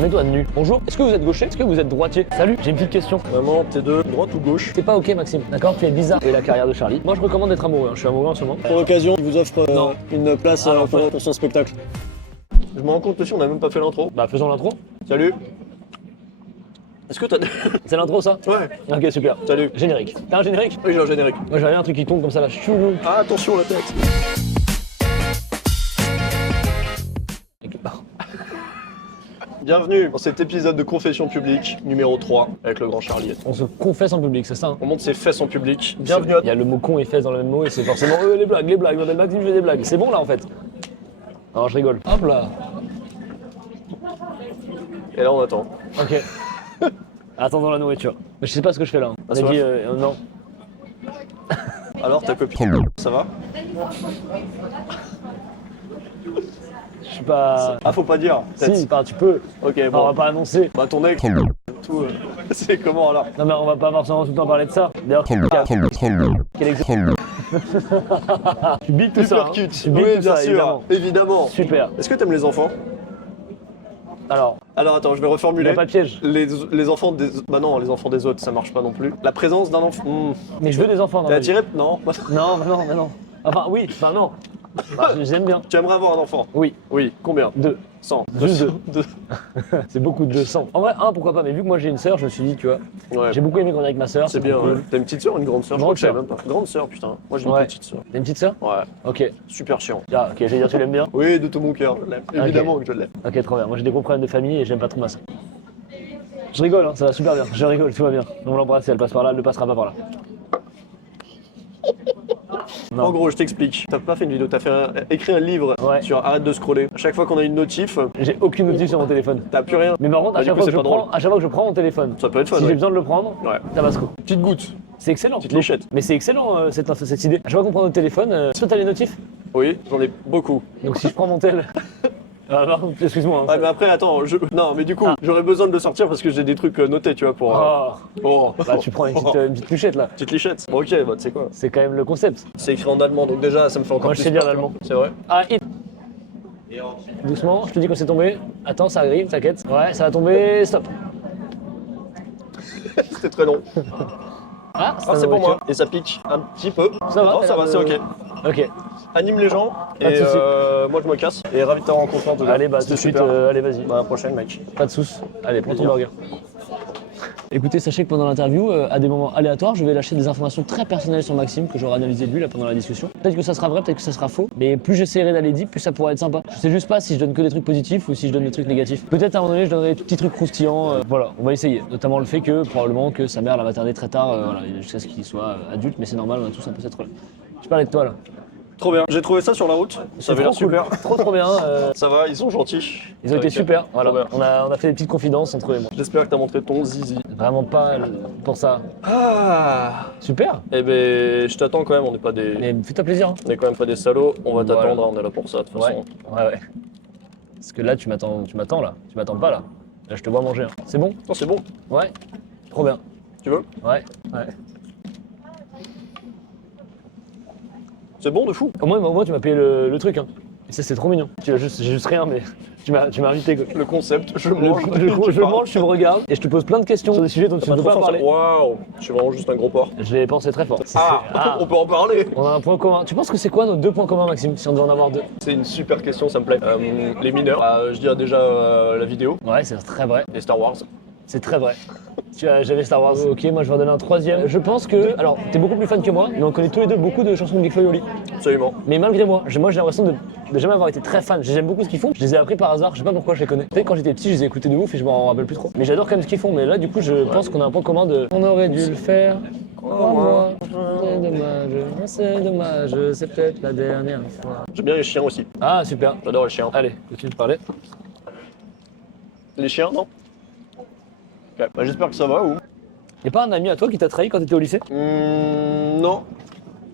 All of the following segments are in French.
Mets-toi nu. Bonjour, est-ce que vous êtes gaucher? Est-ce que vous êtes droitier? Salut, j'ai une petite question. Vraiment, t'es de droite ou gauche? C'est pas ok Maxime, d'accord? Tu es bizarre. Et la carrière de Charlie. Moi je recommande d'être amoureux, hein. Je suis amoureux en ce moment. Pour l'occasion, il vous offre Non. une place Ah, non, pour son spectacle. Je me rends compte aussi, on a même pas fait l'intro. Bah faisons l'intro. Salut. Est-ce que t'as... C'est l'intro ça? Ouais. Ok super. Salut. Générique. T'as un générique? Oui, j'ai un générique. Moi j'avais un truc qui tombe comme ça là. Chou. Ah, attention la tête. Bienvenue dans cet épisode de Confession publique numéro 3 avec le grand Charlie. On se confesse en public, c'est ça hein? On monte ses fesses en public. Bienvenue à... Il y a le mot con et fesses dans le même mot et c'est forcément les blagues, Maxime fait des blagues. C'est bon là en fait. Alors je rigole. Hop là. Et là on attend. Ok. Attendons la nourriture. Mais je sais pas ce que je fais là. Hein. Ah, On a soif. dit non. Alors ta copine, ça va? Je suis pas. Ah, faut pas dire. peut-être. Si, bah, tu peux. Ok, Enfin, on bon. va pas annoncer. Bah ton ex, tout. C'est comment alors? Non mais on va pas forcément tout le temps parler de ça. D'ailleurs, quel exemple. Tu bites tout ça. hein. Hypercute. Tu bites Oui, tout bien ça, sûr. Évidemment. Super. Est-ce que t'aimes les enfants? Alors, Alors attends, je vais il n'y reformuler. a pas de piège. Les enfants des... Bah non, les enfants des autres, ça marche pas non plus. La présence d'un enfant... Mais je veux des enfants dans T'es ma vie. attiré? Non. Non. Enfin, oui, enfin non. Enfin, j'aime bien. Tu aimerais avoir un enfant? Oui, Oui. Combien? 2. 100. Juste 2. C'est beaucoup de 200. En vrai, un, pourquoi pas, mais vu que moi j'ai une sœur, je me suis dit, tu vois, Ouais. j'ai beaucoup aimé grandir avec ma sœur. C'est bien. cool. Ouais. T'as une petite sœur ou une grande sœur? Je Grande crois que je savais sœur. même pas. Grande sœur, putain. Moi j'ai une Ouais. petite sœur. T'as une petite sœur? Ouais. Ok. Super chiant. Ah, ok, j'allais dire, tu l'aimes bien? Oui, de tout mon cœur, je l'aime. Évidemment que je l'aime. Ok, trop bien. Moi j'ai des gros problèmes de famille et j'aime pas trop ma sœur. Je rigole, hein, ça va super bien. Je rigole, tout va bien. On l'embrasse, si elle passe par là, elle ne passera pas par là. Non. En gros, je t'explique. T'as pas fait une vidéo, t'as fait écrit un livre Ouais. sur arrête de scroller. À chaque fois qu'on a une notif, J'ai aucune notif sur mon téléphone. t'as plus rien. Mais par contre, Bah, à du chaque coup, fois que c'est je pas drôle. prends, à chaque fois que je prends mon téléphone, Ça peut être fun. si ouais. j'ai besoin de le prendre, Ouais. Tabasco. Petite goutte. C'est excellent. Petite léchette. Mais c'est excellent cette idée. À chaque fois qu'on prend notre téléphone, toi t'as les notifs. Oui, j'en ai beaucoup. Donc si je prends mon tel. Ah, pardon, excuse-moi. Ouais, mais après, attends, non, mais du coup, j'aurais besoin de le sortir parce que j'ai des trucs notés, tu vois, pour... Oh. Bah tu prends une petite luchette là. Petite lichette. Bon, ok, bah tu sais quoi. C'est quand même le concept. C'est écrit en allemand, donc déjà, ça me fait encore Moi, plus je sais lire peur, l'allemand. C'est vrai. Ah, hit. Doucement, je te dis quand c'est tombé. Attends, ça arrive, t'inquiète. Ouais, ça va tomber, stop. C'était très long. Ah, Ah, c'est pour moi. Et ça pique un petit peu. Ça va, Non, t'as ça l'air va, c'est de- ok. Ok. Anime les gens. Pas de Et soucis. moi, je me casse. Et ravi de te rencontrer en tout cas. Allez, bah tout C'était de suite, super. allez, vas-y. Bah, à la prochaine, mec. Pas de soucis. Allez, prends ton Plaisir. burger. Écoutez, sachez que pendant l'interview, à des moments aléatoires, je vais lâcher des informations très personnelles sur Maxime que j'aurai analysé de lui là pendant la discussion. Peut-être que ça sera vrai, peut-être que ça sera faux, mais plus j'essaierai d'aller deep, plus ça pourra être sympa. Je sais juste pas si je donne que des trucs positifs ou si je donne des trucs négatifs. Peut-être à un moment donné, je donnerai des petits trucs croustillants. Voilà, on va essayer. Notamment le fait que probablement que sa mère l'a materné très tard, voilà, jusqu'à ce qu'il soit adulte, mais c'est normal, on a tous un peu cette relation. Je parlais de toi là. Trop bien. J'ai trouvé ça sur la route. Ça C'est avait l'air trop cool. super. Trop bien. Ça va, ils sont gentils. Ils ont été Ok. super. Trop Voilà. bien. On a fait des petites confidences entre eux et moi. J'espère que t'as montré ton zizi. Vraiment pas pour ça. Ah. Super. Eh ben, je t'attends quand même, on n'est pas des... Mais fais-toi plaisir. Hein. On est quand même pas des salauds, on va Voilà. t'attendre, on est là pour ça de toute façon. Ouais. Parce que là, tu m'attends là. Tu m'attends pas là. Là, je te vois manger. Hein. C'est bon? Non, c'est bon, Ouais. Trop bien. tu veux? Ouais. C'est bon de fou. Au moins, tu m'as payé le truc. Hein. Et ça, c'est trop mignon. J'ai juste rien, mais tu m'as invité. Quoi. Le concept, je Le- mange. je mange, tu me regardes et je te pose plein de questions sur des sujets dont tu ne peux pas parler. Waouh, je suis vraiment juste un gros porc. Je l'ai pensé très fort. Ah, on peut en parler. On a un point commun. Tu penses que c'est quoi nos 2 points communs, Maxime, si on devait en avoir 2? C'est une super question, ça me plaît. Les mineurs, je dirais déjà la vidéo Ouais, c'est très vrai. et Star Wars. C'est très vrai. J'avais Star Wars. Ok, moi je vais en donner un 3e. Je pense que. Alors, t'es beaucoup plus fan que moi, mais on connaît tous les deux beaucoup de chansons de Big Flo et Oli. Absolument. Mais malgré moi, j'ai l'impression de jamais avoir été très fan. J'aime beaucoup ce qu'ils font. Je les ai appris par hasard, je sais pas pourquoi je les connais. Peut-être quand j'étais petit, je les ai écoutés de ouf et je m'en rappelle plus trop. Mais j'adore quand même ce qu'ils font. Mais là, du coup, je pense qu'on a un point commun de. On aurait dû le faire. Crois-moi. C'est dommage, c'est peut-être la dernière fois. J'aime bien les chiens aussi. Ah, super. J'adore les chiens. Allez, continue de parler. Les chiens, non? Ok, bah, j'espère que ça va ou? Y'a pas un ami à toi qui t'a trahi quand t'étais au lycée? Non.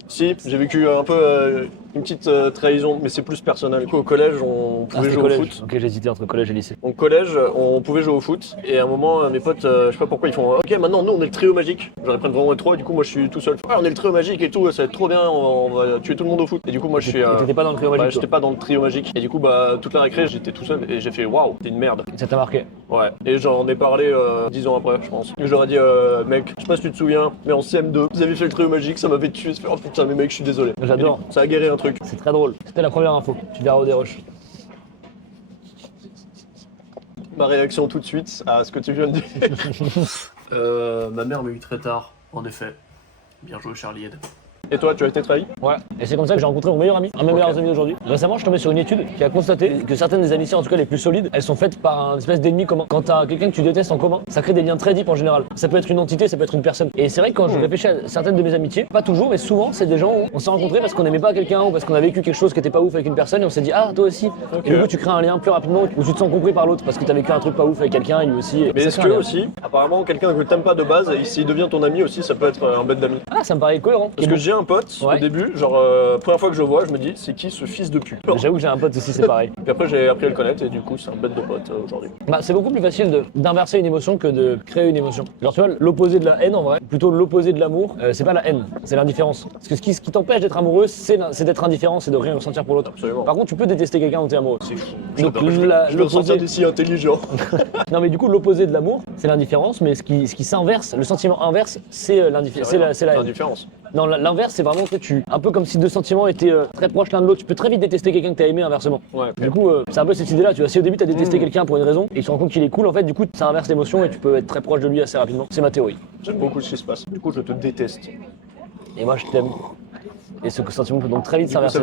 Si, j'ai vécu un peu une petite trahison, mais c'est plus personnel. Du coup, au collège, on pouvait jouer au foot. Ok, j'ai hésité entre collège et lycée. Au collège, on pouvait jouer au foot. Et à un moment, mes potes, je sais pas pourquoi, ils font ok, maintenant, nous, on est le trio magique. J'aurais pris vraiment trop, et du coup, moi, je suis tout seul. Ouais, on est le trio magique et tout, ça va être trop bien, on va tuer tout le monde au foot. Et du coup, moi, je suis. Et t'étais pas dans le trio magique, j'étais pas dans le trio magique. Et du coup, bah, toute la récré, j'étais tout seul et j'ai fait waouh, t'es une merde. Ça t'a marqué? Ouais. Et j'en ai parlé 10 ans après, je pense. Et j'aurais dit, mec, je sais pas si tu te souviens, mais en CM2, vous avez fait le trio magique, ça m'avait tué. Oh putain, mais mec, je suis désolé. J'adore. Ça a guéri un truc. C'est très drôle. C'était la première info. Tu verras au déroche. Ma réaction tout de suite à ce que tu viens de dire. Ma mère m'a eu très tard, en effet. Bien joué, Charlie Head. Et toi, tu as été trahi? Ouais, et c'est comme ça que j'ai rencontré mon meilleur ami, un de mes meilleurs amis d'aujourd'hui. Récemment, je suis tombé sur une étude qui a constaté que certaines des amitiés, en tout cas les plus solides, elles sont faites par un espèce d'ennemi commun. Quand t'as quelqu'un que tu détestes en commun, ça crée des liens très deep en général. Ça peut être une entité, ça peut être une personne. Et c'est vrai que quand je réfléchis à certaines de mes amitiés, pas toujours, mais souvent, c'est des gens où on s'est rencontrés parce qu'on n'aimait pas quelqu'un ou parce qu'on a vécu quelque chose qui était pas ouf avec une personne et on s'est dit ah toi aussi. Et du coup, tu crées un lien plus rapidement où tu te sens compris par l'autre parce que t'as vécu un truc pas ouf avec quelqu'un et lui aussi. Mais est-ce que aussi, apparemment, quelqu'un que t'aimes pas de base, s'il devient ton ami aussi, ça peut être un bête d'ami? Ah, ça me paraît cohérent. Parce que j'ai un pote, au début, genre, première fois que je le vois, je me dis, c'est qui ce fils de pute? J'avoue que j'ai un pote aussi, c'est pareil. Puis après, j'ai appris à le connaître et du coup, c'est un bête de pote aujourd'hui. Bah, c'est beaucoup plus facile d'inverser une émotion que de créer une émotion. Genre, tu vois, l'opposé de la haine en vrai, plutôt l'opposé de l'amour, c'est pas la haine, c'est l'indifférence. Parce que ce qui t'empêche d'être amoureux, c'est d'être indifférent, c'est de rien ressentir pour l'autre. Absolument. Par contre, tu peux détester quelqu'un dont t'es amoureux. C'est fou. Donc, Je veux sentir d'ici intelligent. Non, mais du coup, l'opposé de l'amour, c'est l'indifférence, mais ce qui s'inverse, le sentiment inverse, c'est l'indifférence. C'est la haine. L'indifférence. Non, l'inverse, c'est vraiment que un peu comme si deux sentiments étaient très proches l'un de l'autre. Tu peux très vite détester quelqu'un que t'as aimé inversement. Ouais. Du coup, c'est un peu cette idée-là. Tu vois, si au début t'as détesté quelqu'un pour une raison et tu te rends compte qu'il est cool, en fait, du coup, ça inverse l'émotion et tu peux être très proche de lui assez rapidement. C'est ma théorie. J'aime beaucoup ce qui se passe. Du coup, je te déteste. Et moi, je t'aime. Et ce sentiment peut donc très vite s'inverser.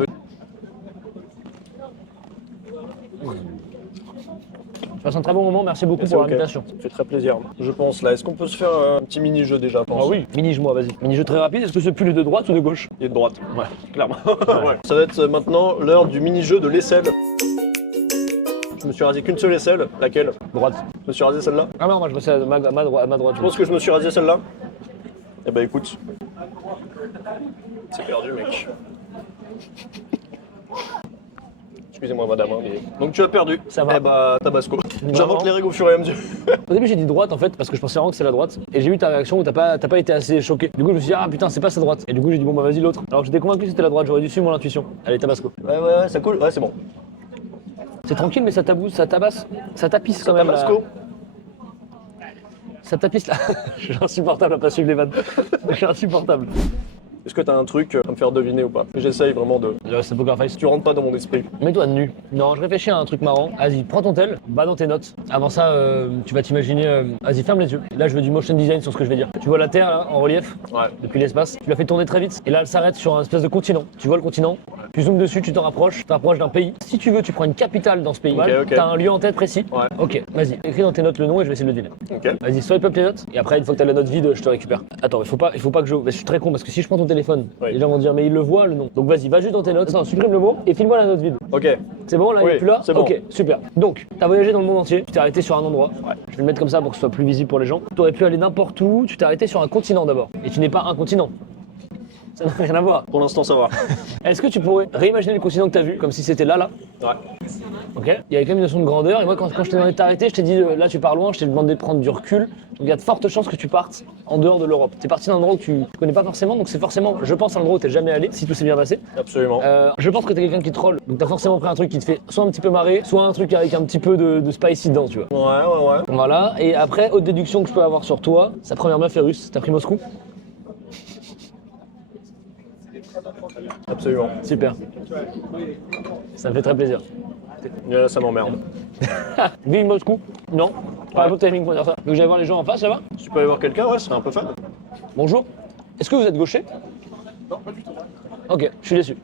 Je passe un très bon moment, merci beaucoup pour l'invitation. Ça fait très plaisir, je pense. Là, est-ce qu'on peut se faire un petit mini-jeu déjà, pense? Ah oui, mini-moi, vas-y. Mini-jeu très rapide, est-ce que c'est plus de droite ou de gauche? Il est de droite. Ouais. Clairement. Ouais. Ça va être maintenant l'heure du mini-jeu de l'aisselle. Je me suis rasé qu'une seule aisselle. Laquelle? Droite. Je me suis rasé celle-là. Ah non, moi je me suis à ma droite. Je pense que je me suis rasé celle-là. Eh ben écoute. C'est perdu, mec. Excusez-moi madame, hein, mais... Donc tu as perdu. Ça va. Eh bah Tabasco. J'invente les règles au fur et à mesure. Au début j'ai dit droite en fait parce que je pensais vraiment que c'est la droite et j'ai vu ta réaction où t'as pas été assez choqué. Du coup je me suis dit ah putain c'est pas sa droite. Et du coup j'ai dit bon bah vas-y l'autre. Alors j'étais convaincu que c'était la droite, j'aurais dû suivre mon intuition. Allez Tabasco. Ouais, ça coule. Ouais, c'est bon. C'est tranquille mais ça tabouse, ça tabasse, ça tapisse quand même. Tabasco. Ça tapisse là. Je suis insupportable à pas suivre les vannes. Je suis insupportable. Est-ce que t'as un truc à me faire deviner ou pas? J'essaye vraiment de... C'est Poker Face. Tu rentres pas dans mon esprit. Mets-toi nu. Non, je réfléchis à un truc marrant. Vas-y, prends ton tel, va dans tes notes. Avant ça, tu vas t'imaginer... Vas-y, ferme les yeux. Là, je veux du motion design sur ce que je vais dire. Tu vois la Terre, là, en relief, depuis l'espace. Tu la fais tourner très vite. Et là, elle s'arrête sur un espèce de continent. Tu vois le continent. Tu zoomes dessus, tu t'en rapproches. Tu t'approches d'un pays. Si tu veux, tu prends une capitale dans ce pays. T'as un lieu en tête précis. Ouais. Ok, vas-y. Écris dans tes notes le nom et je vais essayer de le deviner. Ok. Vas-y, swipe up tes notes. Et après, une fois que t'as la note vide, je te récupère. Attends, il faut pas que je... Je suis très con parce que si je prends ton téléphone, les gens vont dire mais il le voit le nom. Donc vas-y, va juste dans tes notes, non, supprime le mot et file-moi la note vide. Ok. C'est bon là, il est plus là? C'est bon. Ok, super. Donc, t'as voyagé dans le monde entier, tu t'es arrêté sur un endroit. Ouais. Je vais le mettre comme ça pour que ce soit plus visible pour les gens. T'aurais pu aller n'importe où, tu t'es arrêté sur un continent d'abord. Et tu n'es pas un continent. Ça n'a rien à voir. Pour l'instant, ça va. Est-ce que tu pourrais réimaginer le continent que t'as vu, comme si c'était là? Ouais. Ok. Il y avait quand même une notion de grandeur. Et moi, quand je t'ai demandé de t'arrêter, je t'ai dit là, tu pars loin, je t'ai demandé de prendre du recul. Donc il y a de fortes chances que tu partes en dehors de l'Europe. T'es parti d'un endroit où tu connais pas forcément, donc c'est forcément, je pense, un endroit où t'es jamais allé, si tout s'est bien passé. Absolument. Je pense que t'es quelqu'un qui troll, donc t'as forcément pris un truc qui te fait soit un petit peu marrer, soit un truc avec un petit peu de spicy dedans, tu vois. Ouais. Voilà. Et après, autre déduction que je peux avoir sur toi, sa première meuf est russe. T'as pris Moscou? Absolument. Super. Ça me fait très plaisir. Ça m'emmerde. Vive Moscou? Non. Pas un peu de timing pour dire ça. Donc j'allais voir les gens en face là-bas. Si tu peux aller voir quelqu'un, ouais, ce serait un peu fun. Bonjour. Est-ce que vous êtes gaucher? Non, pas du tout. Ok, je suis déçu.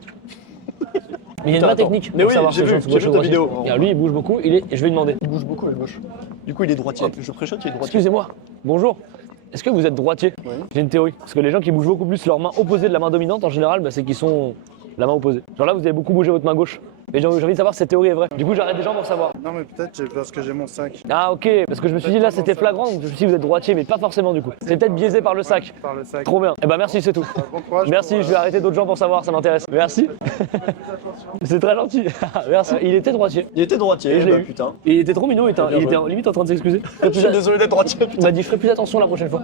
Mais il y a une vraie technique mais pour oui, savoir j'ai si les vu, gens sont gauchers ou ta droitiers. vidéo. Regarde, lui il bouge beaucoup, et je vais lui demander. Il bouge beaucoup à gauche. Du coup, il est droitier. Je préchote, il est droitier. Excusez-moi, bonjour. Est-ce que vous êtes droitier? Oui. J'ai une théorie. Parce que les gens qui bougent beaucoup plus leur main opposée de la main dominante, en général, c'est qu'ils sont la main opposée. Genre là, vous avez beaucoup bougé votre main gauche. Mais j'ai envie de savoir si cette théorie est vraie. Du coup, j'arrête des gens pour savoir. Non, mais peut-être parce que j'ai mon sac. Ah, ok, parce que je me suis dit là, c'était flagrant. Donc je me suis dit, vous êtes droitier, mais pas forcément du coup. C'est peut-être biaisé par le sac. Par le sac. Trop bien. Eh ben, merci, c'est tout. Bon courage. Merci, je vais arrêter d'autres gens pour savoir, ça m'intéresse. Merci. C'est très gentil. Merci. Il était droitier. Il était droitier, Je l'ai bah eu. putain. Et il était trop mignon, il était Bien joué. limite en train de s'excuser. Je suis désolé d'être droitier, Il putain. m'a dit, je ferai plus attention la prochaine fois.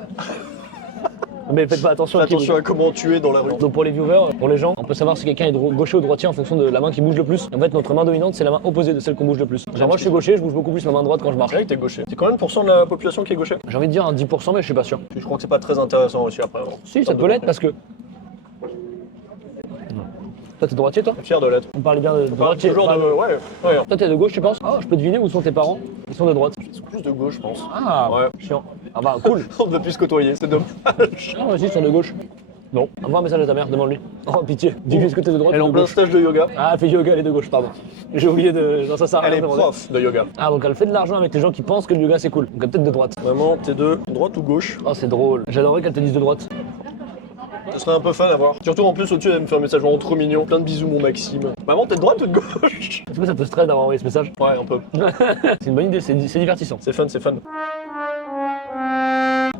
Mais faites pas attention Fais à qui attention vous- à comment tu es dans la rue. Donc pour les viewers, pour les gens, on peut savoir si quelqu'un est gaucher ou droitier en fonction de la main qui bouge le plus. En fait, notre main dominante, c'est la main opposée de celle qu'on bouge le plus. Genre moi, je suis gaucher, je bouge beaucoup plus ma main droite quand je marche. Ouais, t'es gaucher. C'est combien de pourcents de la population qui est gaucher? J'ai envie de dire un 10%, mais je suis pas sûr. Je crois que c'est pas très intéressant aussi après. Si, ça peut l'être parce que. Toi, t'es droitier, toi? Fier de l'être. On parlait bien de droitier. Toujours de. Enfin, Ouais. Toi, t'es de gauche, tu penses? Ah, je peux deviner où sont tes parents. Ils sont de droite. Ils sont plus de gauche, je pense. Ah, Ouais. chiant. Ah bah, cool. On ne veut plus se côtoyer, c'est dommage. Ah, moi aussi, ils sont de gauche. Non. Envoie un message à ta mère, demande-lui. Oh, pitié. Dis-lui, est-ce que t'es de droite Elle est ou en de plein gauche? stage de yoga. Ah, elle fait yoga, elle est de gauche, pardon. J'ai oublié de. Non, ça sert à rien Elle est de demander. prof de yoga. Ah, donc elle fait de l'argent avec les gens qui pensent que le yoga c'est cool. Donc elle est peut-être de droite. Vraiment, t'es de droite ou gauche? Oh, c'est drôle. J'adorerais qu'elle te dise de droite. Ce serait un peu fun à voir. Surtout en plus au-dessus, elle me fait un message vraiment trop mignon. Plein de bisous, mon Maxime. Maman, t'es de droite ou de gauche? Est-ce que ça te stresse d'avoir envoyé ce message? Ouais, un peu. C'est une bonne idée, c'est divertissant. C'est fun, c'est fun.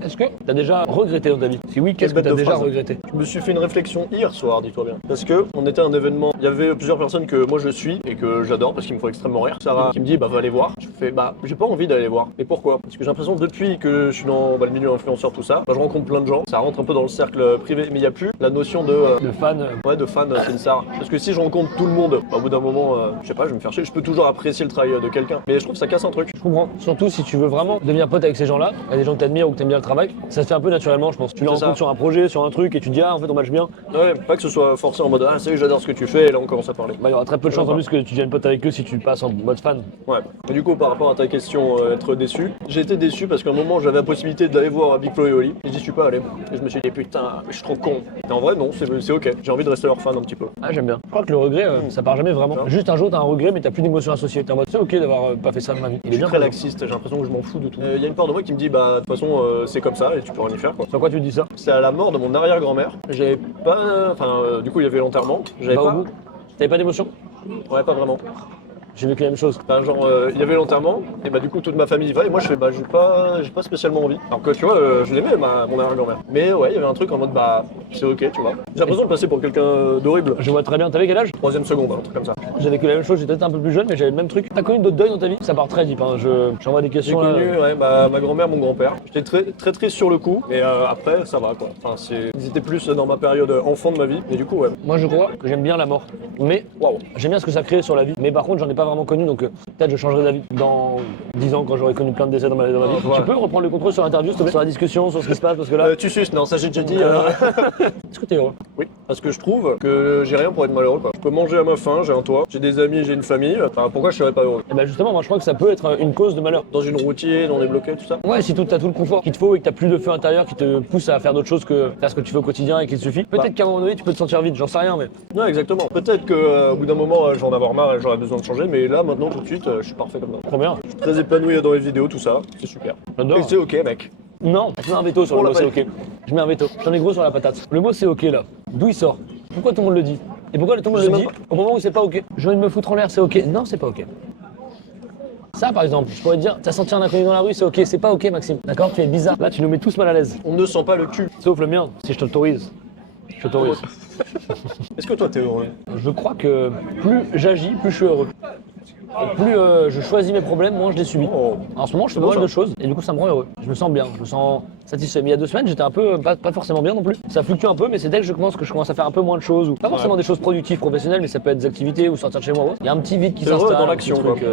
Est-ce que t'as déjà regretté dans ta vie? Si oui, qu'est-ce que Quelle t'as bête de déjà phrase. regretté? Je me suis fait une réflexion hier soir, dis-toi bien. Parce que on était à un événement, il y avait plusieurs personnes que moi je suis et que j'adore parce qu'ils me font extrêmement rire. Sarah qui me dit bah va aller voir. Je fais bah j'ai pas envie d'aller voir. Et pourquoi? Parce que j'ai l'impression depuis que je suis dans le milieu influenceur tout ça, bah, je rencontre plein de gens. Ça rentre un peu dans le cercle privé, mais il y a plus la notion de De fan. ouais de fan Finsar. Parce que si je rencontre tout le monde, bah, au bout d'un moment, je sais pas, je vais me faire chier. Je peux toujours apprécier le travail de quelqu'un, mais je trouve que ça casse un truc. Je comprends. Surtout si tu veux vraiment devenir pote avec ces gens-là, il y a des gens que t'admires ou que t'aimes bien le travail, ça se fait un peu naturellement, je pense. Tu les C'est ça. rencontres sur un projet, sur un truc et tu te dis ah en fait on match bien. Ouais, pas que ce soit forcé en mode ah salut j'adore ce que tu fais et là on commence à parler. Bah il y aura très peu de chances en plus que tu deviennes pote avec eux si tu passes en mode fan. Ouais. Et du coup, par rapport à ta question, être déçu, j'ai été déçu parce qu'à un moment j'avais la possibilité d'aller voir Big Flo et Oli et j'y suis pas allé. Et je me suis dit putain, je suis trop con. Et en vrai, non, c'est ok. J'ai envie de rester leur fan un petit peu. Ah j'aime bien. Je crois que le regret, ça part jamais vraiment. Non. Juste un jour t'as un regret mais t'as plus d'émotion associée. T'es en mode c'est ok d'avoir pas fait ça de ma vie. Il Je est suis bien très présent. laxiste, j'ai l'impression que je m'en fous de tout. Il y a une part de moi qui me dit bah de toute façon c'est comme ça et tu peux rien y faire quoi. Sur quoi tu dis ça? C'est à la mort de mon arrière-grand-mère. J'avais pas. Enfin, du coup il y avait l'enterrement. J'avais Pas au pas. bout. T'avais pas d'émotion? Ouais, pas vraiment. J'ai vécu la même chose. Enfin, genre, il y avait l'enterrement, et bah du coup toute ma famille y va, et moi je fais bah j'ai pas spécialement envie. Alors que tu vois, je l'aimais mon arrière-grand-mère. Mais ouais, il y avait un truc en mode bah c'est ok, tu vois. J'ai l'impression de passer pour quelqu'un d'horrible. Je vois très bien. T'avais quel âge? Troisième seconde, un truc comme ça. J'ai vécu la même chose, j'étais peut-être un peu plus jeune, mais j'avais le même truc. T'as connu d'autres deuils dans ta vie? Ça part très deep, hein. J'envoie des J'ai questions là. connu ouais, ma grand-mère, mon grand-père. J'étais très triste sur le coup, mais après ça va quoi. Enfin, ils étaient plus dans ma période enfant de ma vie, et du coup ouais. Moi je crois que j'aime bien la mort. Mais Waouh. j'aime bien ce que ça crée sur la vie. Mais par contre, j'en ai pas vraiment connu, donc peut-être je changerai d'avis dans 10 ans quand j'aurai connu plein de décès dans ma vie. Ouais. Tu peux reprendre le contrôle sur l'interview, s'il te plaît? Sur la discussion, sur ce qui se passe, parce que là. Tu suces, non, ça j'ai déjà dit. Est-ce que t'es heureux? Oui, parce que je trouve que j'ai rien pour être malheureux quoi. Je peux manger à ma faim, j'ai un toit, j'ai des amis, j'ai une famille. Enfin, pourquoi je serais pas heureux? Et ben justement, moi je crois que ça peut être une cause de malheur. Dans une routier, on est bloqué, tout ça. Ouais, si t'as tout le confort qu'il te faut et que t'as plus de feu intérieur qui te pousse à faire d'autres choses que faire ce que tu fais au quotidien et qu'il te suffit. Peut-être qu'à un moment donné, tu peux te sentir vide, j'en sais rien, mais. Ouais, exactement. Peut-être qu'au bout d'un moment, je vais en avoir marre et j'aurai besoin de changer, mais là, maintenant, tout de suite, je suis parfait comme ça. Trop bien. Je suis très épanoui dans les vidéos, tout ça. C'est super. J'adore. Et c'est ok, mec. Non, je mets un veto sur On le l'a mot pas c'est ok. Je mets un veto. J'en ai gros sur la patate. Le mot c'est ok là. D'où il sort? Pourquoi tout le monde le dit? Et pourquoi tout le monde Je le sais dit même au moment où c'est pas ok? J'ai envie de me foutre en l'air, c'est ok. Non, c'est pas ok. Ça par exemple, je pourrais te dire, t'as senti un inconnu dans la rue, c'est ok, c'est pas ok Maxime. D'accord? Tu es bizarre. Là tu nous mets tous mal à l'aise. On ne sent pas le cul. Sauf le mien, si je t'autorise. Je t'autorise. Est-ce que toi, t'es heureux? Je crois que plus j'agis, plus je suis heureux. Et plus je choisis mes problèmes, moins je les subis. Oh. En ce moment, je fais C'est pas beau, mal de ça. choses et du coup, ça me rend heureux. Je me sens bien, je me sens satisfait. Mais il y a 2 semaines, j'étais un peu pas forcément bien non plus. Ça fluctue un peu, mais c'est dès que je commence à faire un peu moins de choses, ou pas forcément des choses productives, professionnelles, mais ça peut être des activités ou sortir de chez moi. Il y a un petit vide qui T'es heureux s'installe. dans un petit l'action, truc,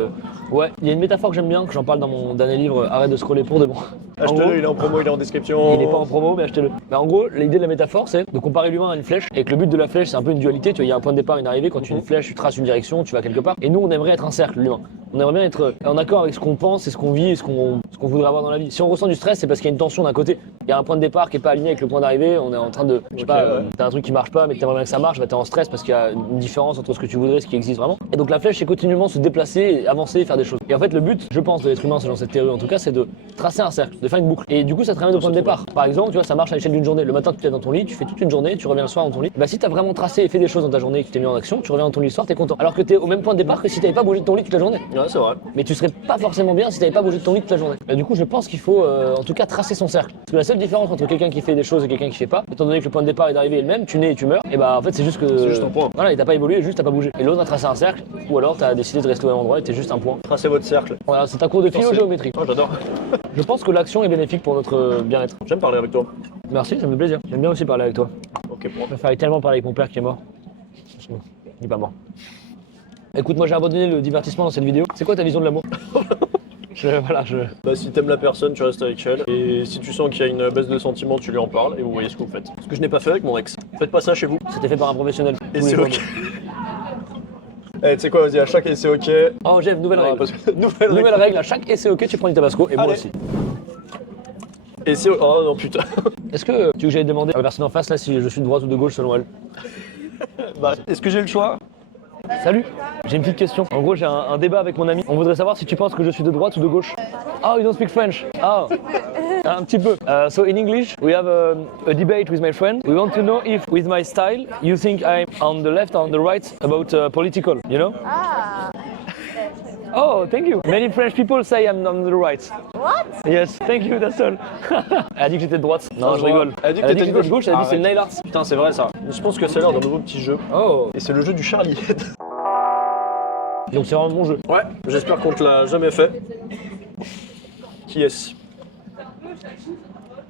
Ouais, il y a une métaphore que j'aime bien, que j'en parle dans mon dernier livre, Arrête de scroller pour de bon. En gros, Achetez-le, il est en promo, il est en description. il n'est pas en promo, mais achetez-le. Mais en gros, l'idée de la métaphore, c'est de comparer l'humain à une flèche, et que le but de la flèche, c'est un peu une dualité. Tu vois, il y a un point de départ, une arrivée. Quand tu une flèche, tu traces une direction, tu vas quelque part. Et nous, on aimerait être un cercle, l'humain. On aimerait bien être en accord avec ce qu'on pense et ce qu'on vit et ce qu'on voudrait avoir dans la vie. Si on ressent du stress, c'est parce qu'il y a une tension d'un côté. Il y a un point de départ qui est pas aligné avec le point d'arrivée. On est en train de, je sais pas, t'as un truc qui marche pas, mais t'aimerais bien que ça marche, bah t'es en stress parce qu'il y a une différence entre ce que tu voudrais et ce qui existe vraiment. Et donc la flèche, c'est continuellement se déplacer, avancer et faire des choses. Et en fait, le but, je pense, de l'être humain, selon cette théorie en tout cas, c'est de tracer un cercle, de faire une boucle. Et du coup, ça te ramène au point de départ. Par exemple, tu vois, ça marche à l'échelle d'une journée. Le matin, tu te lèves dans ton lit, tu fais toute une journée, tu reviens le soir dans ton lit. Bah si t'as vraiment tracé et fait des choses dans ta journée et que tu t'es mis en action, tu reviens dans ton lit le soir, t'es content. Alors que t'es au même point de départ que si t'avais pas bougé de ton lit toute la journée. Ouais, c'est vrai. Mais tu serais pas forcément bien si t'avais pas bougé de ton lit toute la journée. Et du coup, je pense qu'il faut en tout cas tracer son cercle. Parce que la seule différence entre quelqu'un qui fait des choses et quelqu'un qui fait pas, étant donné que le point de départ et d'arrivée est le même, tu nais et tu meurs, et bah en fait c'est juste que. C'est juste un point. Voilà, et t'as pas évolué, juste t'as pas bougé. Et l'autre a tracé un cercle, ou alors t'as décidé de rester au même endroit et t'es juste un point. Tracez votre cercle. Voilà, c'est un cours de philo-géométrie. Oh, j'adore. Je pense que l'action est bénéfique pour notre bien-être. J'aime parler avec toi. Merci, ça me fait plaisir. J'aime bien aussi parler avec toi. Ok, bon. Je préférais tellement parler avec mon père qui est mort. Il n'est pas mort. Écoute, moi j'ai abandonné le divertissement dans cette vidéo. C'est quoi ta vision de l'amour? Bah, si t'aimes la personne, tu restes avec elle. Et si tu sens qu'il y a une baisse de sentiments, tu lui en parles et vous voyez ce que vous faites. Ce que je n'ai pas fait avec mon ex. Faites pas ça chez vous. C'était fait par un professionnel. Et Tous les c'est jours. ok. Eh, tu sais quoi, vas-y, à chaque et c'est ok. Oh Jeff, nouvelle Ah, règle. parce que- nouvelle Nouvelle règle, à chaque essai ok, tu prends du tabasco et moi Allez. aussi. Et c'est. Oh non, putain. Est-ce que tu veux que j'aille demander à la personne en face là si je suis de droite ou de gauche selon elle? Bah, est-ce que j'ai le choix? Salut, j'ai une petite question. En gros, j'ai un débat avec mon ami. On voudrait savoir si tu penses que je suis de droite ou de gauche. Oh, you don't speak French. Oh, un petit peu. So in English, we have a debate with my friend. We want to know if, with my style, you think I'm on the left or on the right about political, you know? Ah, Oh, thank you. Many French people say I'm on the right. what? Yes, thank you, that's all. Elle a dit que j'étais de droite. Non, je rigole. Elle a dit que que t'étais j'étais de de gauche, elle a dit que c'est le Arrête. nail art. Putain, c'est vrai ça. Je pense que c'est l'heure d'un nouveau petit jeu. Oh, Et c'est le jeu du Charlie. donc c'est vraiment mon jeu. Ouais, j'espère qu'on te l'a jamais fait. Qui est-ce?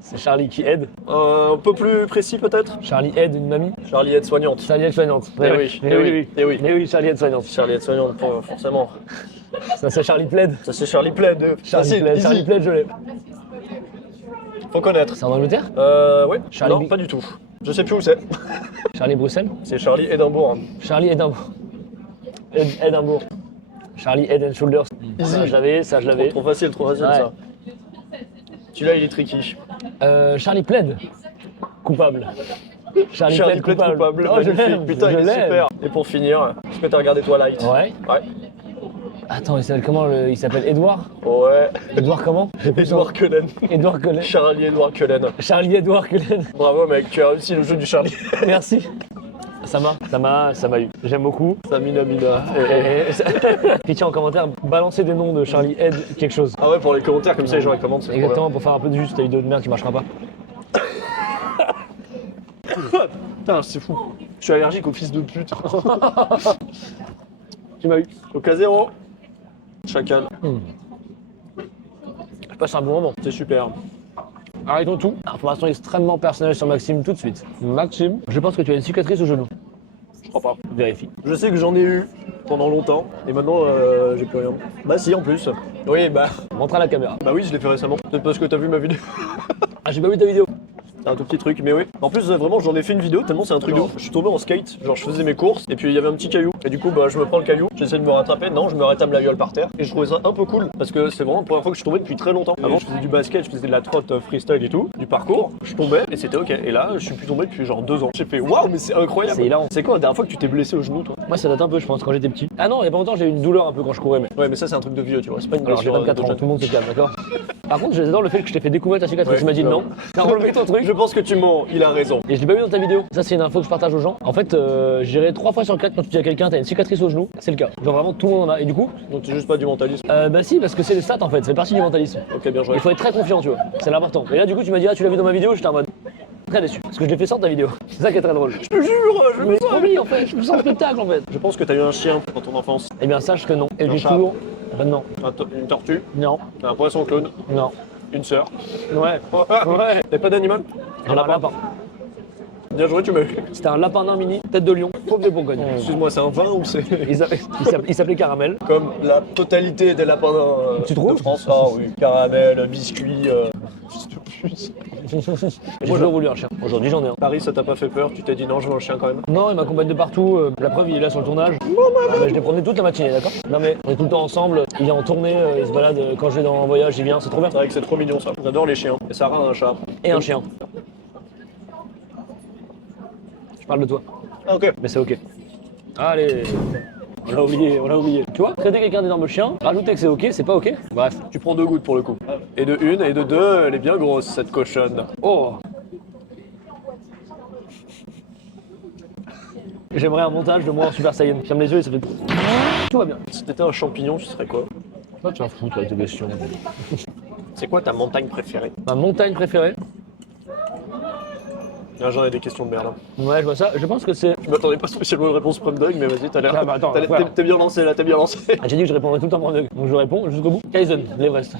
C'est Charlie qui aide. Un peu plus précis peut-être? Charlie aide une mamie. Charlie aide soignante. Charlie aide soignante. Eh oui, Mais eh oui, oui, oui. eh oui. Mais oui, Charlie aide soignante. Charlie aide soignante, forcément. Ça c'est Charlie plaide. Ça c'est Charlie Plaid. Charlie plaide, Charlie plaide, je l'ai. Faut connaître. C'est en Angleterre? Oui. Charlie Non, Bi- pas du tout. Je sais plus où c'est. Charlie Bruxelles? C'est Charlie Édimbourg. Charlie Edinburgh. Edinburgh. Charlie Head and Shoulders. Ça je l'avais, ça je l'avais. Trop facile Ouais. ça. Celui-là il est tricky. Charlie plaide. Coupable. Charlie Charlie plaide Plaid coupable. Oh, je Magnifique. l'aime. Putain, je il est l'aime. super. Et pour finir, est-ce que t'as regardé Twilight? Ouais. Ouais. Attends, il s'appelle comment il s'appelle Edouard? Ouais. Edouard comment? Edward Cullen. Edouard Cullen. Charlie Edward Cullen. Charlie Edouard Cullen. Bravo mec, tu as réussi le jeu du Charlie. Merci. Ça m'a eu. J'aime beaucoup. Samina Mina. Puis tiens en commentaire, balancez des noms de Charlie Head quelque chose. Ah ouais, pour les commentaires, comme ça les gens ils commentent. c'est Exactement, pour faire un peu de juste ta vidéo de merde qui marchera pas. trop bien. Putain, c'est fou. Je suis allergique au fils de pute. Tu m'as eu. Au cas zéro. Chacal. Je passe un bon moment. C'est super. Arrêtons tout. Information extrêmement personnelle sur Maxime tout de suite. Maxime, je pense que tu as une cicatrice au genou. Je crois pas. Vérifie. Je sais que j'en ai eu pendant longtemps et maintenant j'ai plus rien. Bah si en plus. Oui bah. Montre à la caméra. Bah oui, je l'ai fait récemment. Peut-être parce que t'as vu ma vidéo. Ah, j'ai pas vu ta vidéo. Un tout petit truc, mais oui. En plus, vraiment, j'en ai fait une vidéo tellement c'est un truc de ouf. Je suis tombé en skate, genre je faisais mes courses, et puis il y avait un petit caillou. Et du coup, bah je me prends le caillou, j'essaie de me rattraper, non, je me rétame la gueule par terre. Et je trouvais ça un peu cool, parce que c'est vraiment la première fois que je suis tombé depuis très longtemps. Avant, je faisais du basket, je faisais de la trotte freestyle et tout, du parcours. Je tombais, et c'était ok. Et là, je suis plus tombé depuis genre 2 ans. J'ai fait waouh, mais c'est incroyable. C'est hilarant. C'est quoi la dernière fois que tu t'es blessé au genou, toi? Moi, ça date un peu, je pense, quand j'étais petit. Ah non, il y a pas longtemps, j'ai eu une douleur un peu quand je courais, mais. Ouais, mais ça, c'est un truc de vieux, tu vois. C'est pas une Alors j'ai blessure. 24 ans, tout le monde se calme, d'accord? Par contre, j'adore le fait que je t'ai fait découvrir ta cicatrice. Ouais, Tu m'as dit non. non. T'as relevé ton truc. Je pense que tu mens, il a raison. Et je l'ai pas vu dans ta vidéo. Ça, c'est une info que je partage aux gens. En fait, je dirais 3 fois sur 4 quand tu dis à quelqu'un t'as une cicatrice au genou, c'est le cas. Genre vraiment tout le monde en a. Et du coup, Donc, c'est juste pas du mentalisme. bah si, parce que c'est les stats en fait, c'est partie du mentalisme. Ok, bien joué. Il faut être très confiant, tu vois. C'est l'important. Et là, du coup, tu m'as dit ah tu l'as vu dans ma vidéo, j'étais en mode très déçu. Parce que je l'ai fait sortir ta vidéo. C'est ça qui est très drôle. Je te jure, je Mais me sens. promis en fait, je me sens un spectacle en fait. Je pense que t'as eu un chien dans ton enfance. Eh bien, sache que non. Et Un j'ai chat. toujours. Ben non, Une tortue, non, un poisson clown, non. une sœur. Ouais, Ouais. T'as pas d'animal? un lapin. Bien joué, tu m'as eu. C'était un lapin d'un mini, tête de lion, pauvre de Bourgogne. Excuse-moi, c'est un vin ou c'est Il s'appelait Caramel. comme la totalité des lapins Tu trouves de France? Ah oui, caramel, biscuit, fils de pute. J'ai toujours voulu un chien. Aujourd'hui, j'en ai un. Paris, ça t'a pas fait peur? Tu t'es dit non, je veux un chien quand même? Non, il m'accompagne de partout. La preuve, il est là sur le tournage. Mais je l'ai promené toute la matinée, d'accord? Non, mais on est tout le temps ensemble. Il vient en tournée, il se balade. Quand je vais en voyage, il vient. C'est trop bien. C'est vrai que c'est trop mignon ça. J'adore les chiens. Et Sarah a un chat. Et un chien. Je parle de toi. Ah, ok. Mais c'est ok. Allez. On l'a oublié, on l'a oublié. Tu vois, traiter quelqu'un d'énorme chien, rajouter que c'est ok, c'est pas ok. Bref. Tu prends 2 gouttes pour le coup. Et de une, et de deux, elle est bien grosse cette cochonne. Oh. J'aimerais un montage de moi en Super Saiyan. Ferme les yeux et ça fait. Tout va bien. Si t'étais un champignon, tu serais quoi? Toi, tu t'en fous, toi, avec tes questions. C'est quoi ta montagne préférée? Ma montagne préférée? Ah, j'en ai des questions de merde. Hein. Ouais, je vois ça. Je pense que c'est. Je m'attendais pas spécialement à une réponse Prime Dog, mais vas-y, t'as l'air. Ah, bah, attends, T'es bien lancé là, t'es bien lancé. Ah, j'ai dit que je répondrais tout le temps pour un donc je réponds jusqu'au bout. Kaizen, l'Everest.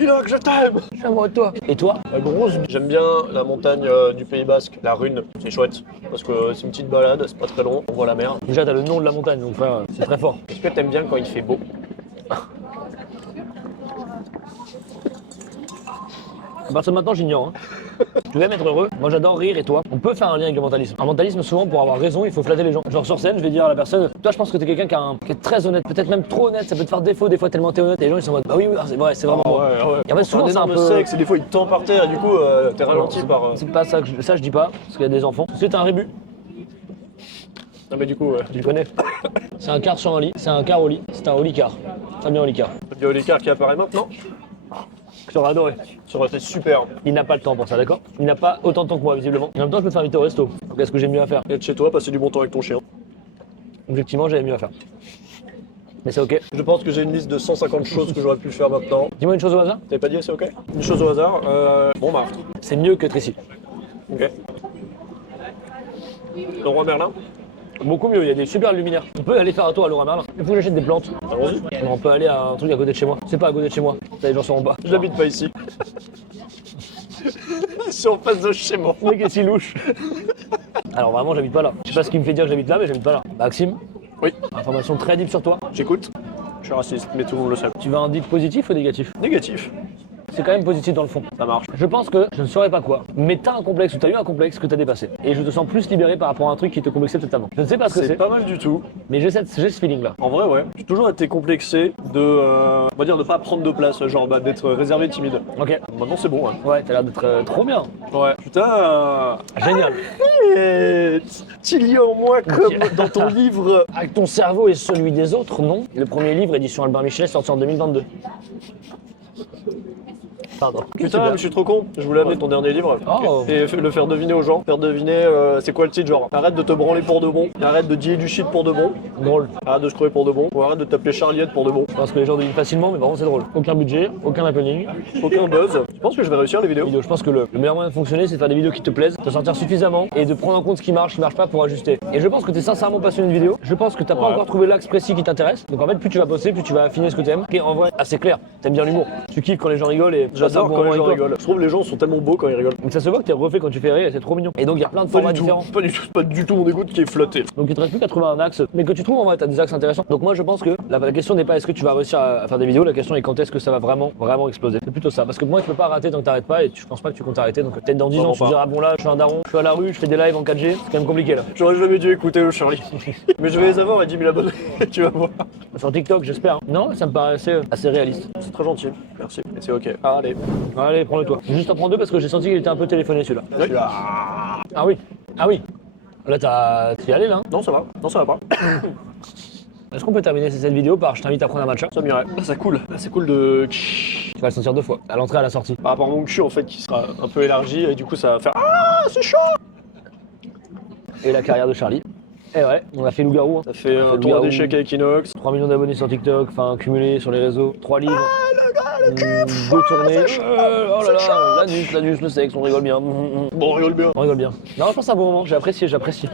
Il a que je t'aime! Je suis amoureux de toi. Et toi? La grosse. J'aime bien la montagne du Pays Basque, la Rune, c'est chouette. Parce que c'est une petite balade, c'est pas très long, on voit la mer. Déjà, t'as le nom de la montagne, donc frère, c'est très fort. Est-ce que t'aimes bien quand il fait beau? À partir de maintenant, j'ignore. Hein. Tu vas m'être heureux. Moi, j'adore rire et toi. On peut faire un lien avec le mentalisme. Un mentalisme, souvent, pour avoir raison, il faut flatter les gens. Genre sur scène, je vais dire à la personne, toi, je pense que t'es quelqu'un qui est très honnête, peut-être même trop honnête. Ça peut te faire défaut des fois tellement t'es honnête. Et les gens ils sont en mode, bah oui, oui, c'est vrai, c'est vraiment. Ouais, ouais. Et en fait, souvent, un c'est un énorme peu. sexe et des fois il te tend par terre et du coup t'es ralenti Non, par. C'est pas ça que je dis pas, parce qu'il y a des enfants. C'est un rébut. Non mais du coup, Tu le connais. C'est un quart sur un lit, c'est un quart au lit, c'est un Olicard. Fabien Olicard. Fabien Olicard qui apparaît maintenant. Que tu aurais adoré. Ça aurait été super. Il n'a pas le temps pour ça, d'accord? Il n'a pas autant de temps que moi, visiblement. En même temps, je peux te faire inviter au resto. Donc, est-ce que j'ai mieux à faire? Être chez toi, passer du bon temps avec ton chien. Objectivement, j'avais mieux à faire. Mais c'est ok. Je pense que j'ai une liste de 150 choses que j'aurais pu faire maintenant. Dis-moi une chose au hasard. T'avais pas dit c'est ok? Une chose au hasard, Montmartre. C'est mieux que Tracy. Ok. Le roi Merlin. Beaucoup mieux, il y a des super luminaires. On peut aller faire un tour à Laura Merlin. Il faut que j'achète des plantes. Allons-y. Mais on peut aller à un truc à côté de chez moi. C'est pas à côté de chez moi. Ça, les gens sont en bas. Je n'habite pas ici. Je suis en face de chez moi. Mais qu'est-ce qu'il louche? Alors vraiment, j'habite pas là. Je sais pas ce qui me fait dire que j'habite là, mais j'habite pas là. Maxime, Oui, information très deep sur toi. j'écoute. Je suis raciste, mais tout le monde le sait. Tu veux un deep positif ou négatif? Négatif. C'est quand même positif dans le fond. Ça marche. Je pense que je ne saurais pas quoi, mais t'as un complexe ou t'as eu un complexe que t'as dépassé. Et je te sens plus libéré par rapport à un truc qui te complexait peut-être avant. Je ne sais pas ce que C'est c'est, pas mal du tout. mais j'ai ce feeling là. En vrai, ouais. J'ai toujours été complexé de, on va dire, de pas prendre de place, genre d'être réservé, timide. Ok. Maintenant, c'est bon, hein. Ouais, t'as l'air d'être trop bien. Ouais. Putain. Génial. Tu lis en moi comme dans ton livre. Avec ton cerveau et celui des autres, non. Le premier livre, édition Albin Michelet, sorti en 2022. Pardon. Putain, mais je suis trop con. Je voulais amener ton dernier livre Oh. et le faire deviner aux gens. Faire deviner, c'est quoi le titre, genre arrête de te branler pour de bon, arrête de dire du shit pour de bon, Drôle. arrête de se crever pour de bon, ou arrête de t'appeler Charliette pour de bon. Je pense que les gens devinent facilement, mais par contre c'est drôle. Aucun budget, aucun happening. Aucun buzz. Tu penses que je vais réussir les vidéos? Vidéo. Je pense que le meilleur moyen de fonctionner, c'est de faire des vidéos qui te plaisent, de sortir suffisamment et de prendre en compte ce qui marche pas pour ajuster. Et je pense que tu es sincèrement passionné de vidéo. Je pense que t'as pas Ouais. encore trouvé l'axe précis qui t'intéresse. Donc en fait, plus tu vas bosser, plus tu vas affiner ce que tu aimes. Et en vrai, assez clair. T'aimes bien l'humour. Tu kiffes quand les gens rigolent et J'adore quand les gens rigolent. Je trouve les gens sont tellement beaux quand ils rigolent. Donc ça se voit que t'es refait quand tu fais rire et c'est trop mignon. Et donc il y a plein de formats différents. Pas du tout mon écoute qui est flatté. Donc il te reste plus qu'à trouver un axe, mais que tu trouves en vrai, t'as des axes intéressants. Donc moi je pense que la question n'est pas est-ce que tu vas réussir à faire des vidéos, la question est quand est-ce que ça va vraiment exploser. C'est plutôt ça, parce que moi tu peux pas arrêter tant que t'arrêtes pas et je pense pas que tu comptes arrêter. Donc peut-être dans 10 ans Vraiment tu te pas. diras ah bon là je suis un daron, je suis à la rue, je fais des lives en 4G, c'est quand même compliqué là. J'aurais jamais dû écouter le Shirley. Mais je vais les avoir à 10 000 abonnés, tu vas voir. Sur TikTok j'espère. Non ça me paraît assez réaliste. C'est très gentil, merci. Et c'est ok. Allez. Allez prends-le toi. Juste en prends deux parce que j'ai senti qu'il était un peu téléphoné celui-là. Oui. Ah oui, ah oui. Là t'y allé là hein. Non, ça va. Non, ça va pas. Est-ce qu'on peut terminer cette vidéo par je t'invite à prendre un matcha? Ça m'irait. Là, ça coule. Là, c'est cool de. Tu vas le sentir deux fois, à l'entrée et à la sortie. Par rapport à mon cul, en fait, qui sera un peu élargi et du coup, ça va faire. Ah, c'est chaud! Et la carrière de Charlie. Et ouais, on a fait loup-garou. Hein. Ça fait un le tour garou. d'échec avec Inox. 3 millions d'abonnés sur TikTok, enfin cumulés sur les réseaux, 3 livres, 2 tournées, oh là là, l'anus, le sexe, on rigole bien. Bon, on rigole bien. On rigole bien. Non, je pense que c'est un bon moment, j'ai apprécié.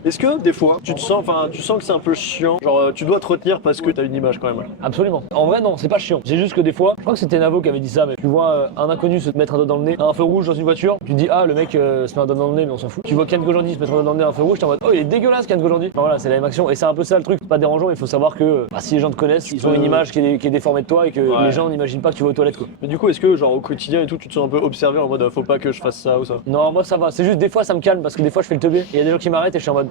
Est-ce que des fois, tu sens que c'est un peu chiant? Genre, tu dois te retenir parce que t'as une image quand même. Absolument. En vrai, non, c'est pas chiant. C'est juste que des fois, je crois que c'était Navo qui avait dit ça, mais tu vois un inconnu se mettre un doigt dans le nez, à un feu rouge dans une voiture, tu te dis, ah, le mec se met un doigt dans le nez, mais on s'en fout. Tu vois Ken Kojandi se mettre un doigt dans le nez à un feu rouge, t'es en mode, oh, il est dégueulasse Ken Kojandi. Enfin, voilà, c'est la même action. Et c'est un peu ça le truc. C'est pas dérangeant, mais il faut savoir que si les gens te connaissent, ils ont une image qui est déformée de toi et que les gens n'imaginent pas que tu vas aux toilettes, quoi. Mais du coup, est-ce que genre au quotidien et tout, tu te sens un peu observé en mode faut pas que je fasse ça ou ça? Non, moi ça va. C'est juste des fois ça me calme parce que des fois je fais le teubé. Et il y a des gens qui m'arrêtent et je suis en mode.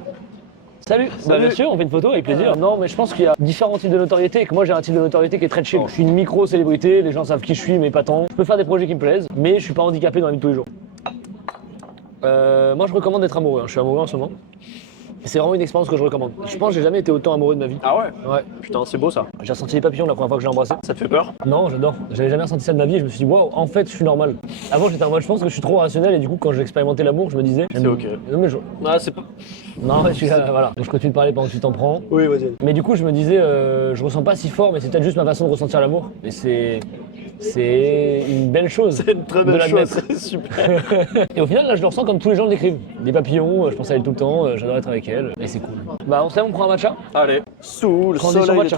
Salut. Bah bien sûr, on fait une photo avec plaisir. Non, mais je pense qu'il y a différents types de notoriété et que moi j'ai un type de notoriété qui est très chill. Je suis une micro-célébrité, les gens savent qui je suis, mais pas tant. Je peux faire des projets qui me plaisent, mais je suis pas handicapé dans la vie de tous les jours. Moi je recommande d'être amoureux, hein. Je suis amoureux en ce moment. C'est vraiment une expérience que je recommande. Je pense que j'ai jamais été autant amoureux de ma vie. Ah ouais? Ouais. Putain, c'est beau ça. J'ai ressenti les papillons la première fois que j'ai embrassé. Ça te fait peur? Non, j'adore. J'avais jamais ressenti ça de ma vie et je me suis dit, waouh, en fait, je suis normal. Avant, j'étais en mode, je pense que je suis trop rationnel et du coup, quand j'ai expérimenté l'amour, je me disais. C'est ok. Non, mais Ah, c'est pas. non, mais je suis là, voilà. Donc, je continue de parler pendant que tu t'en prends. Oui, vas-y. Mais du coup, je me disais, je ressens pas si fort, mais c'est peut-être juste ma façon de ressentir l'amour. Et c'est une belle chose. C'est une très de belle chose, l'admettre. c'est super. Et au final, là, je le ressens comme tous les gens le décrivent. Des papillons, je pense à elle tout le temps, j'adore être avec elle, et c'est cool. Bah, on se lève, on prend un matcha. Allez, sous le Condition soleil. matcha.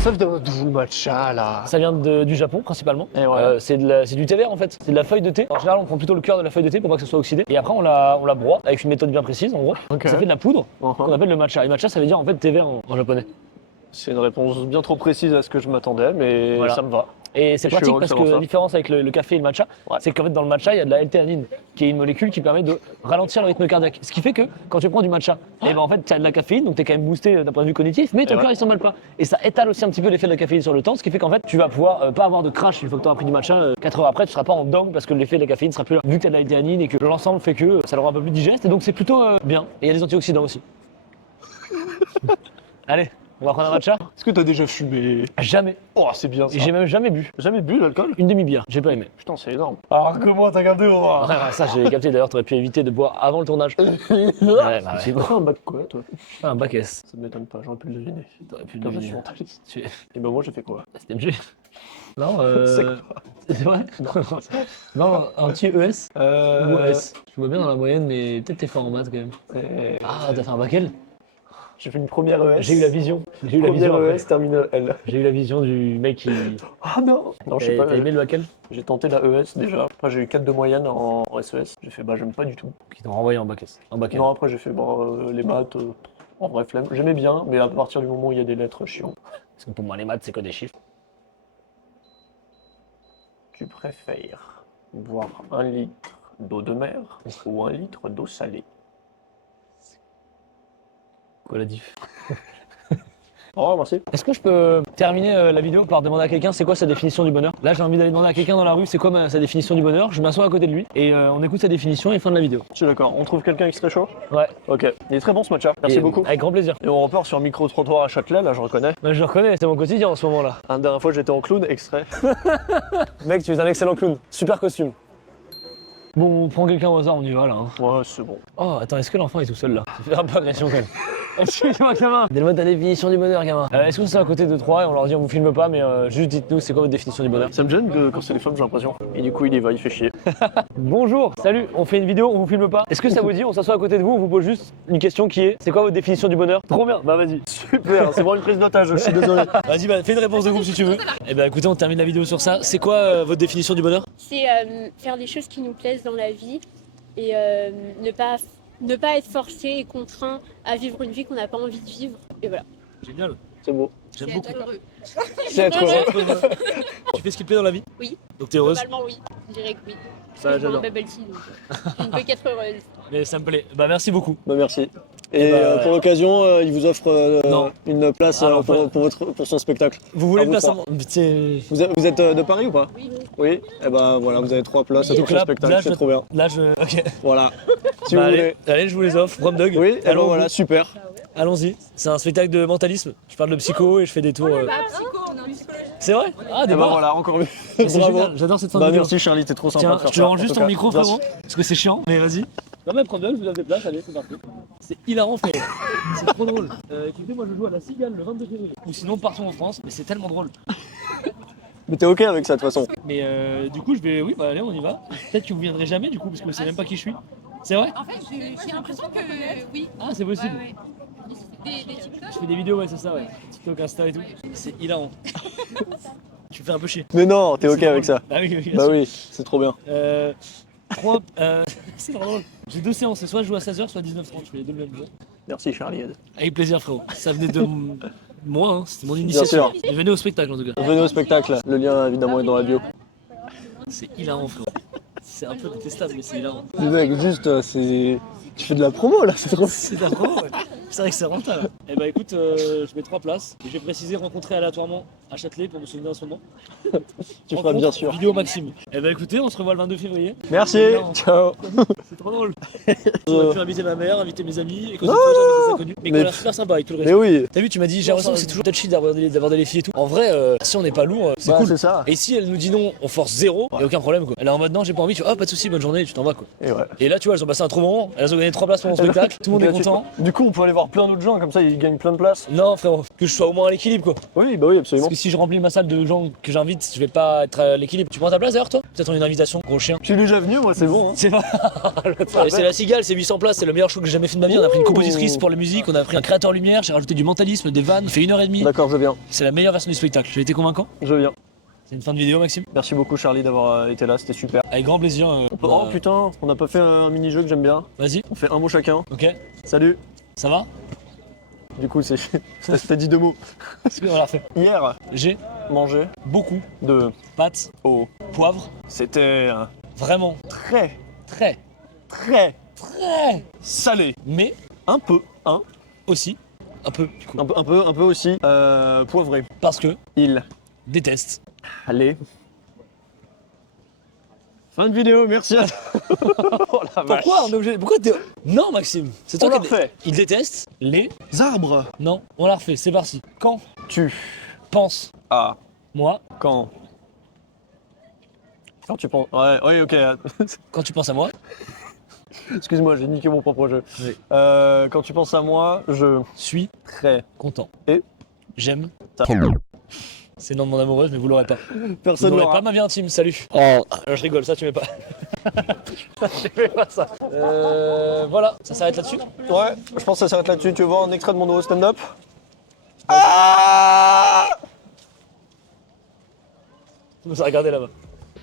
Ça vient d'où le matcha là? Ça vient du Japon principalement. Et ouais. C'est du thé vert en fait. C'est de la feuille de thé. En général, on prend plutôt le cœur de la feuille de thé pour pas que ça soit oxydé. Et après, on la broie avec une méthode bien précise en gros. Ok. Ça fait de la poudre Uh-huh. qu'on appelle le matcha. Et matcha, ça veut dire en fait thé vert en japonais. C'est une réponse bien trop précise à ce que je m'attendais, mais Voilà. ça me va. Et c'est Je suis pratique heureux de parce que savoir la ça. différence avec le café et le matcha, Ouais. c'est qu'en fait dans le matcha, il y a de la L-théanine, qui est une molécule qui permet de ralentir le rythme cardiaque. Ce qui fait que quand tu prends du matcha, et ben en fait tu as de la caféine, donc tu es quand même boosté d'un point de vue cognitif, mais ton ouais. cœur il s'emballe pas. Et ça étale aussi un petit peu l'effet de la caféine sur le temps, ce qui fait qu'en fait tu vas pouvoir pas avoir de crash une fois que tu auras pris du matcha. 4 heures après, tu seras pas en down parce que l'effet de la caféine sera plus là. Vu que tu as de la L-théanine et que l'ensemble fait que ça le rend un peu plus digeste, et donc c'est plutôt bien. Et il y a des antioxydants aussi. Allez, on va prendre un matcha. Est-ce que t'as déjà fumé? Jamais. Oh, c'est bien ça. Et j'ai même jamais bu. jamais bu l'alcool? Une demi-bière, j'ai pas aimé. Putain, c'est énorme. Alors comment t'as gardé au revoir? Ah, ça j'ai capté d'ailleurs, t'aurais pu éviter de boire avant le tournage. Ouais, bah C'est ouais. quoi un bac quoi toi? Un bac S. Ça m'étonne pas, j'aurais pu le deviner. T'aurais pu le Comme je deviner. suis mentaliste. Tu es Et ben moi j'ai fait quoi? STMG. Non, C'est quoi? c'est vrai. Non, un petit ES ou S. Je vois bien dans la moyenne, mais peut-être t'es fort en maths quand même. Ah, t'as fait un bac L? J'ai fait une première ES. J'ai eu la vision. J'ai eu la vision. Première après. ES, terminale L. J'ai eu la vision du mec qui. Ah non. Non, je sais pas. T'as aimé le bac L? J'ai tenté la ES déjà. Après j'ai eu 4 de moyenne en SES. J'ai fait bah j'aime pas du tout. Qui t'ont renvoyé en bac S. En bac L. Non après j'ai fait bon, les maths. En vrai flemme. J'aimais bien, mais à partir du moment où il y a des lettres chiant. Parce que pour moi, les maths, c'est que des chiffres. Tu préfères boire 1 litre d'eau de mer ou 1 litre d'eau salée? Quoi la diff? Oh merci. Est-ce que je peux terminer la vidéo par demander à quelqu'un c'est quoi sa définition du bonheur? Là j'ai envie d'aller demander à quelqu'un dans la rue c'est quoi sa définition du bonheur, je m'assois à côté de lui et on écoute sa définition et fin de la vidéo. Je suis d'accord. On trouve quelqu'un qui serait chaud? Ouais. Ok. Il est très bon ce matcha. Merci Et, beaucoup. Avec grand plaisir. Et on repart sur micro-trottoir à Châtelet, là je reconnais. Bah, je le reconnais, c'est mon quotidien en ce moment là. La dernière fois j'étais en clown, extrait. Mec tu es un excellent clown, super costume. Bon on prend quelqu'un au hasard, on y va là. Hein. Ouais c'est bon. Oh attends, est-ce que l'enfant est tout seul là? Ça fait un peu agression quand même. Excuse-moi gamin. Donne-moi ta définition du bonheur gamin. Est-ce que c'est à côté de 3 et on leur dit on vous filme pas mais juste dites-nous c'est quoi votre définition du bonheur? Ça me gêne quand c'est les femmes j'ai l'impression. Et du coup il y va, il fait chier. Bonjour, salut, on fait une vidéo, on vous filme pas. Est-ce que ça vous dit, on s'assoit à côté de vous, on vous pose juste une question qui est, c'est quoi votre définition du bonheur? Trop bien, bah vas-y. Super, c'est vraiment une prise d'otage, je suis désolé. Vas-y, bah fais une réponse de groupe si tu veux. Eh bah écoutez, on termine la vidéo sur ça. C'est quoi votre définition du bonheur? C'est faire des choses qui nous plaisent dans la vie et ne pas être forcé et contraint à vivre une vie qu'on n'a pas envie de vivre. Et voilà. Génial, C'est beau. j'aime beaucoup. C'est être heureux. Tu fais ce qui te plaît dans la vie? Oui. Donc t'es heureuse? Globalement, oui. Je dirais que oui. Ça, Je prends j'adore. un bubble tea, donc je ne peux qu'être heureuse. Mais ça me plaît. Bah merci beaucoup. Bah merci. Et bah, pour l'occasion, il vous offre non. une place Ah, non, pour son spectacle. Vous voulez À une vous place trois. C'est... Vous êtes de Paris ou pas? Oui, oui. Oui. Et ben voilà, vous avez 3 places Oui. pour Donc son là, spectacle, c'est je- trop bien. Là je... Ok. Voilà. Si Bah, vous allez, voulez. allez, je vous les offre. Prom Dog. Oui, et ben Allons, voilà, super. allons-y. C'est un spectacle de mentalisme. Je parle de psycho et je fais des tours. C'est vrai? Ah, Et des ben barres. voilà, encore mieux. Mais c'est Bravo. génial, j'adore cette fin Bah de vidéo. merci Charlie, t'es trop sympa Tiens, de faire je te ça. rends En juste tout ton cas, micro, merci. frérot, parce que c'est chiant, mais vas-y. Non, mais Prom Dog, je vous donne des places, allez, c'est parti. C'est hilarant, frérot. C'est trop drôle. Écoutez, moi je joue à la Cigale le 22 février. Ou sinon, partout en France, mais c'est tellement drôle. Mais t'es ok avec ça de toute façon. Mais du coup, je vais. Oui, bah allez, on y va. Peut-être que vous viendrez jamais, du coup, parce que vous savez même pas qui je suis. C'est vrai? En fait, j'ai l'impression que oui. Ah, c'est possible. Ouais, ouais. Des TikTok. Je fais des vidéos, ouais, c'est ça, ouais. TikTok, Insta et tout. C'est hilarant. Tu me fais un peu chier. Mais non, t'es ok C'est avec drôle. ça. Bah oui, oui, bien Bah sûr. oui, c'est trop bien. C'est trop drôle. J'ai 2 séances, c'est soit je joue à 16h, soit à 19h30. Je fais les deux le même jour. Merci Charlie. Avec plaisir, frérot. Ça venait de moi, hein. C'était mon initiative. sûr. Et venez au spectacle en tout cas. Venez au spectacle, le lien évidemment est dans la bio. C'est hilarant, frérot. C'est un peu détestable, mais c'est hilarant. Mais mec, juste, c'est... Tu fais de la promo là, c'est trop... C'est la promo, ouais. C'est vrai que c'est rentable. Eh bah écoute, je mets 3 places. Et j'ai précisé rencontrer aléatoirement à Châtelet pour me souvenir à ce moment. Tu feras bien sûr. Vidéo Maxime. Eh bah écoutez, on se revoit le 22 février. Merci, ciao. C'est trop drôle. J'aurais pu inviter ma mère, inviter mes amis, et causer de toi, j'invite des inconnus. Mais qu'on a l'air super sympa avec tout le Mais reste. oui, T'as vu, tu m'as dit, j'ai l'impression que c'est toujours touchy d'aborder les filles et tout. En vrai, si on n'est pas lourd, c'est bah, cool. c'est ça. Et si elle nous dit non, on force 0, y a aucun problème quoi. Elle est en mode non, j'ai pas envie, tu vois, oh pas de soucis, bonne journée, tu t'en vas quoi. Et ouais. Et là, tu vois, elles ont passé un trop bon moment, elles ont gagné 3 places pour mon spectacle, tout le monde est content. Du coup, on peut aller voir plein d'autres gens, comme ça ils gagnent plein de places. Non, frérot, que je sois au moins à l'équilibre quoi. Oui, bah oui, Parce absolument. que si je remplis ma salle de gens que j'invite, je vais pas être à l'équilibre. Tu prends ta place d'ailleurs, toi? Peut-être une invitation, gros chien. Je suis déjà venu, moi, c'est bon. Hein. C'est pas. Et c'est la Cigale, c'est 800 places, c'est le meilleur show que j'ai jamais fait de ma vie. On a pris une compositrice pour la musique, on a pris un créateur lumière, j'ai rajouté du mentalisme, des vannes, il fait 1h30. D'accord, je viens, C'est la meilleure version du spectacle. J'ai été convaincant. je viens. C'est une fin de vidéo, Maxime. Merci beaucoup Charlie d'avoir été là, c'était super. Avec grand plaisir. Oh putain, on n'a pas fait un mini-jeu que j'aime bien. Vas-y, On fait un mot chacun. ok. Salut. Ça va? Du coup, c'est... t'as dit 2 mots. Est-ce qu'on l'a refait? Hier, J'ai manger beaucoup de pâtes, au. poivre, C'était vraiment très, très, très très salé. mais Un peu, hein. aussi un peu du coup. Un peu aussi poivré. Parce que Il. déteste. Allez. Fin de vidéo, merci à oh la vache. Pourquoi on est obligé? Pourquoi t'es. Non, Maxime, c'est toi On l'a qui. refait. Il déteste les. Arbres. Non, on l'a refait, c'est parti. Quand Tu pense as moi, quand tu penses. Ouais, oui, ok. quand tu penses à moi, Excuse-moi, j'ai niqué mon propre jeu. Oui. Quand tu penses à moi, je suis très content. Et j'aime. ta. C'est le nom de mon amoureuse, mais vous l'aurez pas. Vous Personne n'aurez n'aura. pas ma vie intime, salut. Oh, je rigole, ça tu mets pas. Je fais pas ça. Voilà, ça s'arrête là-dessus. Ouais, je pense que ça s'arrête là-dessus. Tu veux voir un extrait de mon nouveau stand-up? Ah On va regarder là-bas.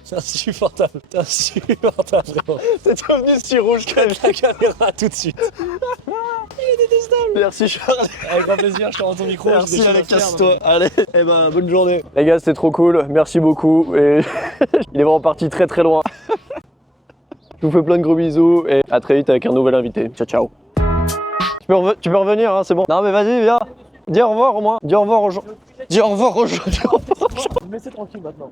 C'est insupportable. T'es insupportable, vraiment. T'es devenu si rouge que La caméra tout de suite. Merci Charles. Avec grand plaisir, je te rends ton micro. j'ai des Merci, choses à allez, faire, casse-toi. Allez, eh ben, bonne journée. Les gars, c'était trop cool. Merci beaucoup. Et il est vraiment parti très très loin. Je vous fais plein de gros bisous et à très vite avec un nouvel invité. Ciao, ciao. Tu peux revenir, hein, c'est bon. Non, mais vas-y, viens. Dis au revoir au moins. Dis au revoir aux gens. Dis au revoir aux gens. Mais c'est tranquille maintenant.